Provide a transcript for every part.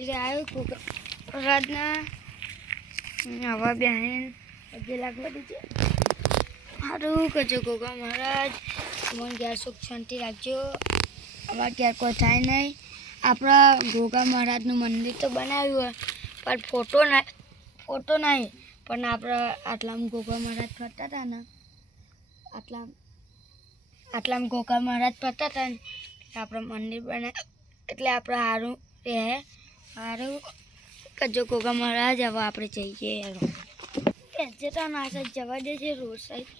મંદિરે આવ્યો રાતના હવા બહેન અગે લાગવા દીધે સારું કરજો ગોગા મહારાજ મને ઘેર સુખ શાંતિ રાખજો અમારા ઘેર કોઈ થાય નહીં આપણા ગોગા મહારાજનું મંદિર તો બનાવ્યું હોય પણ ફોટો નહીં પણ આપણા આટલામાં ગોગા મહારાજ ફરતા હતા ને આટલામાં ગોગા મહારાજ ફરતા હતા ને આપણા મંદિર બને એટલે આપણે સારું રહે સારું કરજો ગોગા મહારાજ હવે આપણે જઈએ જતા ના સાહેબ જવા દે છે રોડ સાઈડ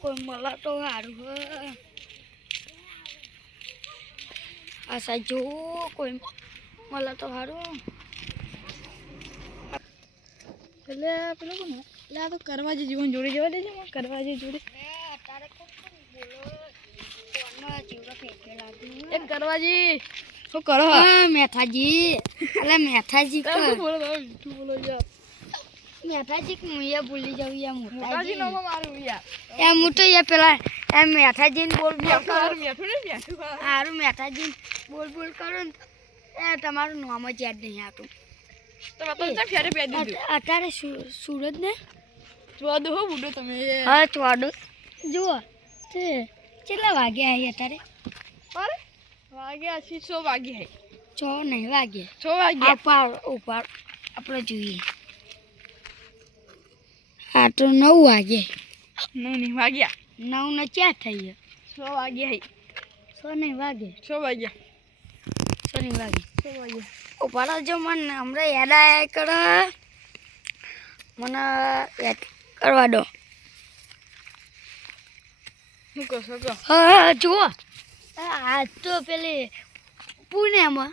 કોઈ મળે તો સારું હોય આ સાઈડ જોવું કોઈ મળે તો સારું એટલે પેલું કોને એટલે આ તો કરવાજી જીવન જોડે જવા દે છે કરવાજી જોડે અત્યારે એક કરવાજી શું કરો મેથાજી એટલે મેથાજી મેથાજી હું ભૂલી જાઉં યા મોટાજી યા મોટો યા પેલા એમ મેથાજી બોલ સારું મેથાજી બોલ કરો ને એ તમારું નામ જ યાદ નહીં આવતું અત્યારે સુરત ને ચોદો હો બુડો તમે હા ચોદો જુઓ તે કેટલા વાગે આવી અત્યારે વાગ્યા 6 વાગે 6 નહીં વાગે 6 વાગે ઉપર આપણે જોઈએ આ તો 9 વાગે 9 નહીં વાગ્યા 9 ને 4 થઈ ગયા 6 વાગે 6 નહીં વાગે 6 વાગ્યા 6 નહીં વાગે 6 વાગે ઉપર જો મને હમણાં યાદ આવ્યા કરે મને યાદ કરવા દો શું કહો હા જુઓ આ તો પેલી પુણેમાં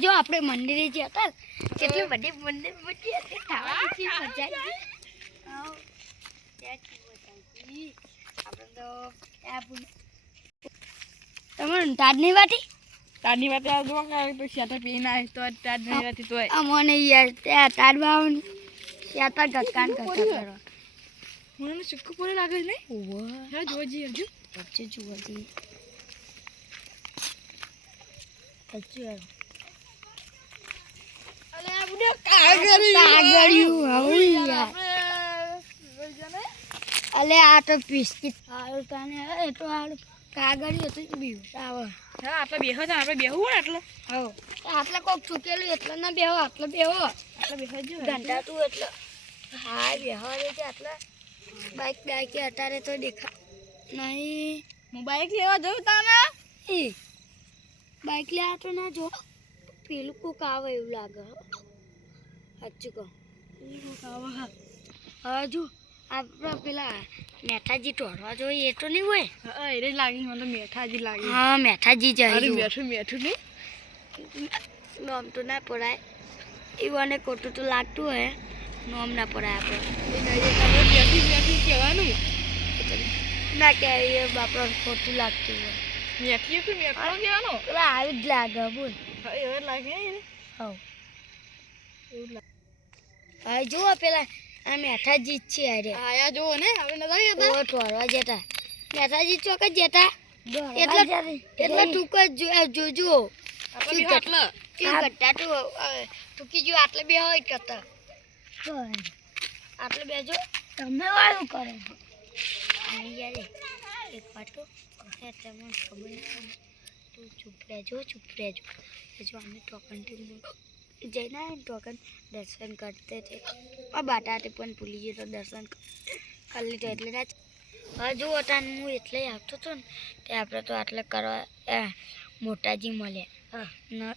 જો આપણે મંદિરે જે હતા કેટલી બધી મંદિર બધી હતી ખાવાની મજા આવી આપણે તો તમારે તાડની વાટી જો તો શેટર પીને આવી તો તાડની વાટી તો મને યાર ત્યાં તાડવા શેટર ગટકાન કરતા મને સુક્કું પૂરે લાગે ને ઓહો હા જોવા જઈએ હજુ પછી જોવા જઈએ અલે આ તો બિસ્કિટ સારું તને એ તો સારું કાગળિયું હતું બીવું આવે હા આપણે બેહો છે આપણે બેહવું ને એટલે હા આટલે કોક ચૂકેલું એટલે ના બેહો આટલે બેહો ઘંટા તું એટલે હા બેહો રે છે આટલે બાઈક અત્યારે તો દેખા નહીં હું બાઈક લેવા જઉં તાને એ બાઈક લેવા તો ના જો પેલું કોક આવે એવું લાગે સાચું કહો કોક આવે હા જો આપણે પેલા મેઠાજી ટોળવા જોઈએ એ તો નહીં હોય હા એ લાગી મને તો મેઠાજી લાગે હા મેઠાજી જાય મેઠું નહીં નોમ તો ના પડાય એવું અને ખોટું તો લાગતું હોય નોમ ના પડાય આપણે કહેવાનું ના કહેવાય બાપા ખોટું લાગતું હોય મેઠી તો મેઠો કહેવાનો પેલા આવી જ લાગે બોલ એવું લાગે હા એવું લાગે હા જુઓ પેલા આ મેઠાજી જ છે અરે આયા જુઓ ને આપણે નતા ગયા ટોળવા જતા મેઠાજી ચોક જ જતા એટલે ટૂંક જ જોજો ગટ્ટા ટૂંકી જો આટલે બે હોય કરતા આટલે બેજો તમે વાળું કરો યાર એક વાટો તમને ખબર નહીં તું ચૂપ રહેજો જો અમે ટોકનથી જઈને ટોકન દર્શન કરતે છે આ બાટાથી પણ ભૂલી ગયો તો દર્શન કરી લીધો એટલે ના હા જુઓ તાન હું એટલે આવતો હતો ને તે આપણે તો આટલે કરવા મોટાજી મળ્યા હા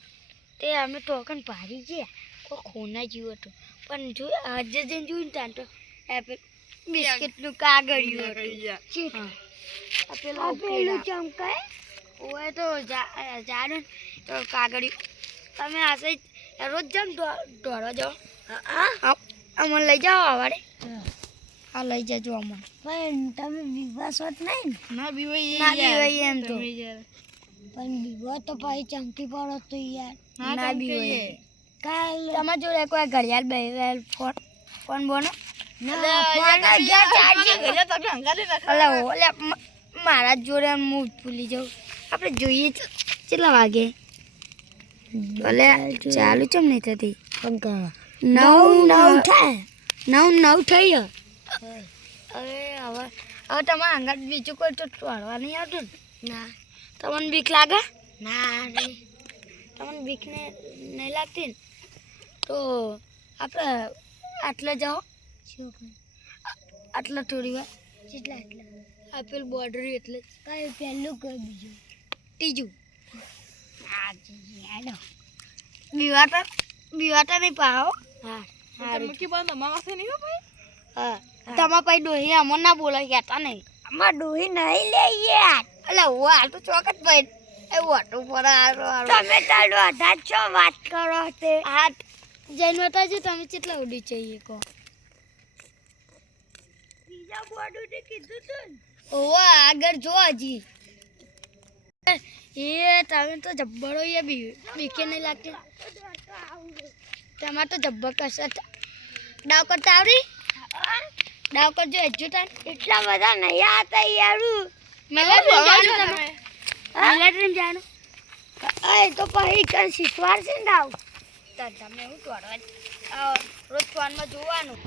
તે અમે ટોકન ભારી ગયા કોઈ ખોના જેવું હતું પણ જો આજે જઈને જોયું તાન તો બિસ્કિટનું કાગળિયું હતું પેલું ચમકાય ઓય તો જાડું તો કાગળિયું તમે આશે રોજ જામ દોડવા જાઓ હા અમને લઈ જાઓ આવાડે હા લઈ જજો અમને પણ તમે વિવાસ હોત નહીં ના બીવાય એમ તો પણ બીવો તો પછી ચમકી પડો તો યાર ના બીવાય કાલ તમારા જોડે કોઈ ઘડિયાળ બેલ ફોન બોનો મારા જોડે હું ભૂલી જાઉં આપણે જોઈએ કેટલા વાગે ભલે ચાલુ ચમ નહીં થતી પંખા 9 થાય 9 થઈ હવે તમારે અંગત બીજું કોઈ તો ટોળવા નહીં આવતું ને ના તમને બીક લાગે ના રે તમને બીક નહીં લાગતી ને તો આપણે આટલા જાઓ શું આટલા થોડી વાર કેટલા એટલા આ પેલું બોર્ડર એટલે કઈ પહેલું કઈ બીજું ત્રીજું હા જી હેલો બીવાટા નહીં પાહો હા હા તમારા પાસે ડોહી અમો ના બોલાય કહેતા નહીં અમાર ડોહી નહીં લે યાર એટલે હું હાલ તો ચોકત ભાઈ એ વોટું પર તમે તારો આધાર છો વાત કરો તે હાથ જૈન માતાજી તમે કેટલા ઉડી चाहिए કહો બીજા બોર્ડ ઉડે કીધું તું ઓવા આગળ જો હજી એ તમે તો જબ્બરો એ બીકે નહીં લાગતી તમારે તો જબ્બર કરશે ડાવ કરતા આવડી ડાવ કરજો હજુ તાર એટલા બધા નહીં આતા યાર મિલિટરી જાણો એ તો પછી કઈ શીખવાડ છે ને આવ તમે હું તોડવા રોજ ફોનમાં જોવાનું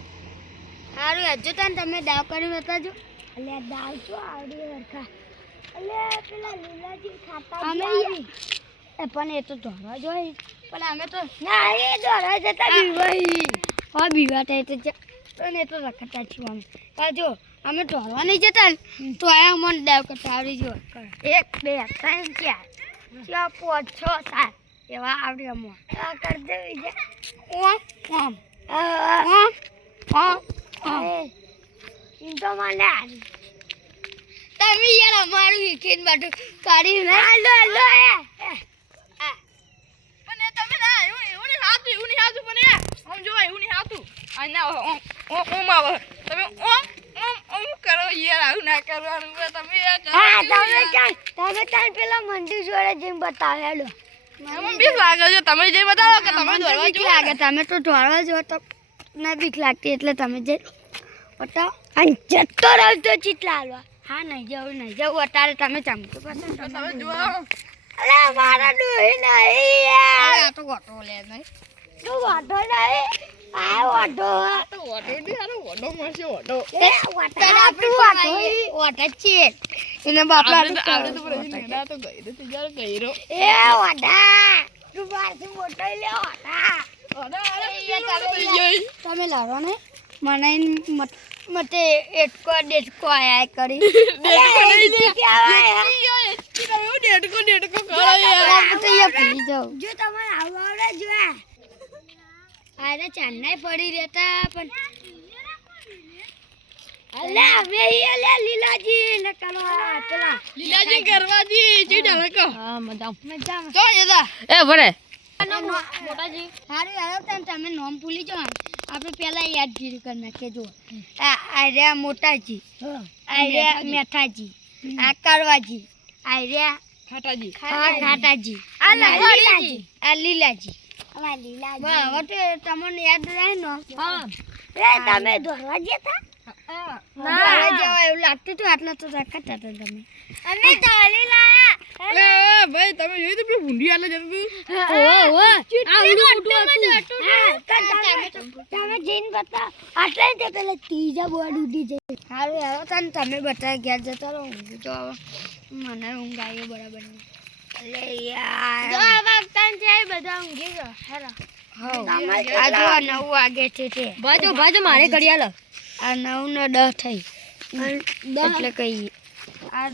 સારું હજુ તાર તમે ડાવ કરી બતાજો અલ્યા દાવ છો આવડી હરખા અલ્યા પેલા લીલાજી ખાતા અમે અમે પણ એ તો ધોરવા જોઈએ પણ અમે તો ના એ દોરા જતા બીવાઈ હા બીવાતા એ તો અને એ તો રખડતા છીએ અમે પણ જો અમે ધોરવા નહીં જતા ને તો આ અમને ડાવ કરતા આવડી જો 1 2 3 4 5 6 7 એવા આવડી અમો આ કર દે બીજા ઓમ ઓમ ઓમ ઓમ ઇન તો મને આલી તમે યાર અમારું વિકેટ બાટુ કાઢી ને હાલો હાલો પણ એ તમે ના એવું નહીં હાતું પણ આમ જો એવું નહીં હાતું આ ના ઓમ આવે તમે ઓમ કરો યાર આવું ના કરવાનું તમે યાર હા તમે તાર પેલા મંદિર જોડે જઈને બતાવે હેલો મને બીક લાગે છે તમે જે બતાવો કે તમે દોડવા બીક લાગે તમે તો ધોળવા જો તો ના બીક લાગતી એટલે તમે જે બતાવો અને જતો રહો તો ચીટલા હાલવા હા નહીં જવું અત્યારે તમે ચમચો પસંદ તમે જો અલે મારા ડોહી નહીં યાર આ તો ગોટો લે નહીં તું વાઢો નહીં આ વાઢો તો ઓટો ની આનો ઓટો મળશે ઓટો એ વાઢો તું વાઢો ઓટા છીએ એને બાપડા આપણે તો પછી નેડા તો ગઈ તો જરા ગઈરો એ વાઢા તું બારથી મોટો લે વાઢા તમે લાવો ને મને મતે એટકો ડેટકો આયા કરી ડેટકો કરો યાર તો એ ભૂલી જાઉં જો તમારે આવડે જોયા અરે ચાંદના પડી રહેતા પણ અલે અમે લે લીલાજી ને કરો પેલા લીલાજી કરવાજી જે ઢળકો હા મજામાં જો જતા એ ભરે મોટાજી હારું હાલો તમે નામ ભૂલી જાઓ આપણે પહેલા યાદગીરી કરી નાખીએ જો આ રહ્યા મોટાજી આ રહ્યા મેઠાજી આ કરવાજી આ રહ્યા ખાટાજી ખાટાજી આ લીલાજી આ લીલાજી અમાર લીલાજી બરાબર તો તમને યાદ રહે ને હા એ તમે દોરવા જતા ના જવા એવું લાગતું હતું આટલા તો રખડતા હતા તમે અમે દોરી લાયા એ ભાઈ તમે જોઈ તો પેલું ભૂંડી આલે જતું તમે જઈને બતા આટલે જ પેલા ત્રીજા બોર્ડ ઉડી જાય સારું હાલો તને તમે બતાવી ઘેર જતા રહો ઊંઘ તો હવે મને ઊંઘ આવી બરાબર નહીં અલે યાર જો આ વખત છે બધા ઊંઘી ગયો હેલો આ જો 9 વાગે છે ભાજો મારે ઘડિયાળ આ 9 ને 10 થઈ એટલે કઈ આ એ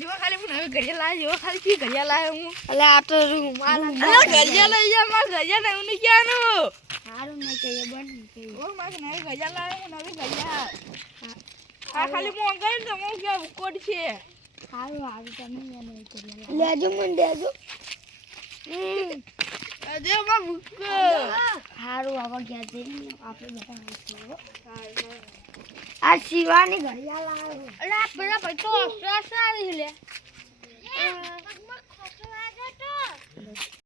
જો ખાલી હું નવી ઘડિયા લાય જો ખાલી કી ઘડિયા લાય હું એટલે આ તો રૂમાલ અરે ઘડિયા લઈ જા માર ઘડિયા ને ઉની ક્યાંનું સારું નહીં કહીએ બંધ કહીએ ઓ માર નવી ઘડિયા લાય હું નવી ઘડિયા આ ખાલી હું અંગલ તો હું કે કોડ છે સારું તમે નહીં કરી લેજો મને દેજો અજે બા મુક સારું આવા ગયા જઈને આપણે બધા આ શિવાની ઘડિયાળ લાવ્યો અરે આ પેલા ભાઈ તો અસર આવી લે